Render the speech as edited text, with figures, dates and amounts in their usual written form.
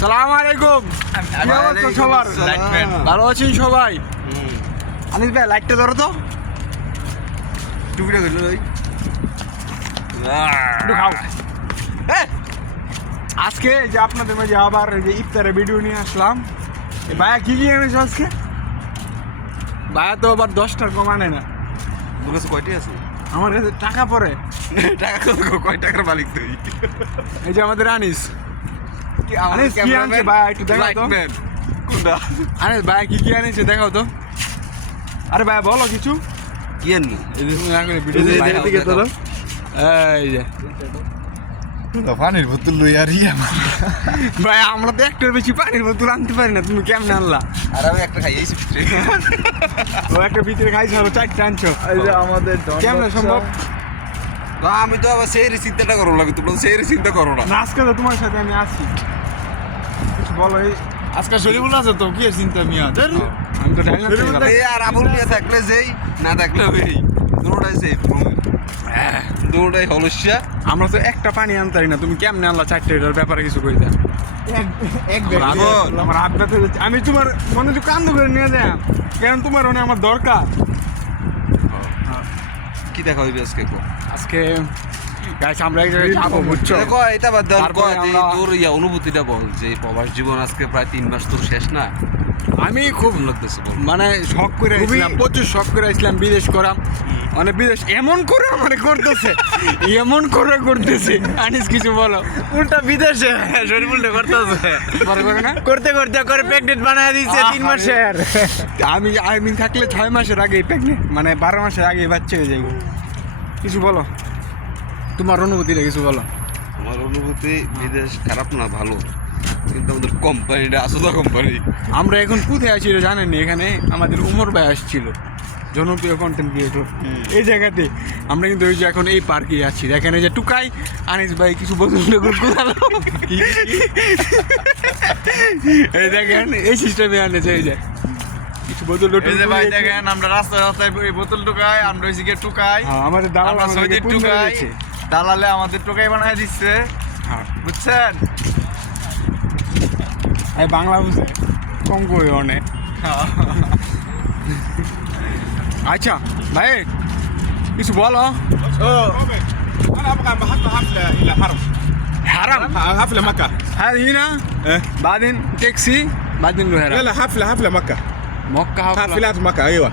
সালাম আলাইকুম। কি অবস্থা সবার? ভালো আছেন সবাই? আনিস ভাই লাইটটা ধরো তো, টুপিটা গেল ওই একটু খাও। আজকে এই যে আপনাদের মাঝে আবার এই যে ইফতারের ভিডিও নিয়ে আসলাম। ভাইয়া কি এনেছো আজকে? ভাইয়া তো আবার 10টার কম আনে না। তোর কাছে কয়টি আছে? আমার কাছে টাকা পড়ে। টাকা কয় টাকার মালিক তুই? এই যে আমাদের আনিস। আনিস কি আনছে ভাই একটু দেখাও তো। কোনটা? আনিস ভাই কি আনিছে দেখাও তো। আরে ভাই বলো কিছু। কি আনবো? এই যে না করে ভিডিও দিকে তো। এই যে পানির বোতল লই আর ভাই আমরা তো একটার বেশি পানির বোতল আনতে পারি না, তুমি কেমনে আনলা? আর আমি একটা খাইয়েছি ও একটা ভিতরে খাইছো আর 4টা আনছো। এই যে আমাদের কেমনে সম্ভব? না আমি তো আবার সেই চিন্তাটা করো লাগে, তোমরা সেই চিন্তা করো না। না আজকে তো তোমার সাথে আমি আছি, কিছু বলো। আজকে শরীফুল আছে তো কি চিন্তা মিয়া আমি তো জানি না। এই আর আবুল মিয়া থাকলে যেই, না থাকলে ওই দুটোটাই সেফ, দুটোটাই হলস্যা। আমরা তো একটা পানি আনতে পারি না, তুমি কেমনে আনলা 4টা? এটার ব্যাপারে কিছু কই দেন। আমার হাত ব্যথা হচ্ছে। আমি তোমার মনে হচ্ছে কান্দ করে নিয়ে যাই, কারণ তোমার ওনে আমার দরকার। কি দেখা হইবে আজকে? আজকে গাইস আমরা এক জায়গায় যাবো, বুঝছো? দেখো এটা বাদ দাও, তারপরে আমরা- তোর অনুভূতিটা বল যে প্রবাস জীবন আজকে প্রায় 3 মাস তোর শেষ না? আমি খুব লাগতেছে বল। মানে শখ করে আসলাম, প্রচুর শখ করে আসলাম বিদেশ করাম। মানে বিদেশ এমন করে মানে করতেছে, এমন করে করতেছে। আনিস কিছু বলো। উল্টা বিদেশে শরীফুলটা করতেছে মনে করে না? করতে করতে করে প্রেগনেন্ট বানায় দিয়েছে 3 মাসের। আমি থাকলে 6 মাসের আগে প্রেগনেন্ট, মানে 12 মাসের আগে বাচ্চা হয়ে যাইব। কিছু বলো, তোমার অনুভূতিটা কিছু বলো। আমার অনুভূতি বিদেশ খারাপ না, ভালো, কিন্তু আমাদের কোম্পানিটা আসলে কোম্পানি। আমরা এখন কোথায় আছি এটা জানেন? এখানে আমাদের উমর ভাই আসছিল, জনপ্রিয় কন্টেন্ট ক্রিয়েটর। এই জায়গাতে আমরা কিন্তু ওই যে এখন এই পার্কে আছি। দেখেন এই যে টুকাই আনিস ভাই কিছু বোতল এই দেখেন এই সিস্টেমে আনেছে। এই যে কিছু বোতল এই যে ভাই দেখেন আমরা রাস্তায় রাস্তায় এই বোতল টুকাই, আমরা ওই দিকে টুকাই, আমাদের দালাল আমরা আমাদেরকে সৈদির পুন মেরে টুকাই, দিচ্ছে। দালালে আমাদের টুকাই বানায় দিচ্ছে, হ্যাঁ, বুঝছেন? এই বাংলা বুঝে কম করে অনেক। আচ্ছা ভাই কিছু বলো। أنا أبغى حفلة إلى حرم হারাম حفلة مكة হ্যাঁ না বাদিন ট্যাক্সি বাদিন লো لا হারাম لا حفلة مكة মক্কা হাফলা। حافلات مكة أيوة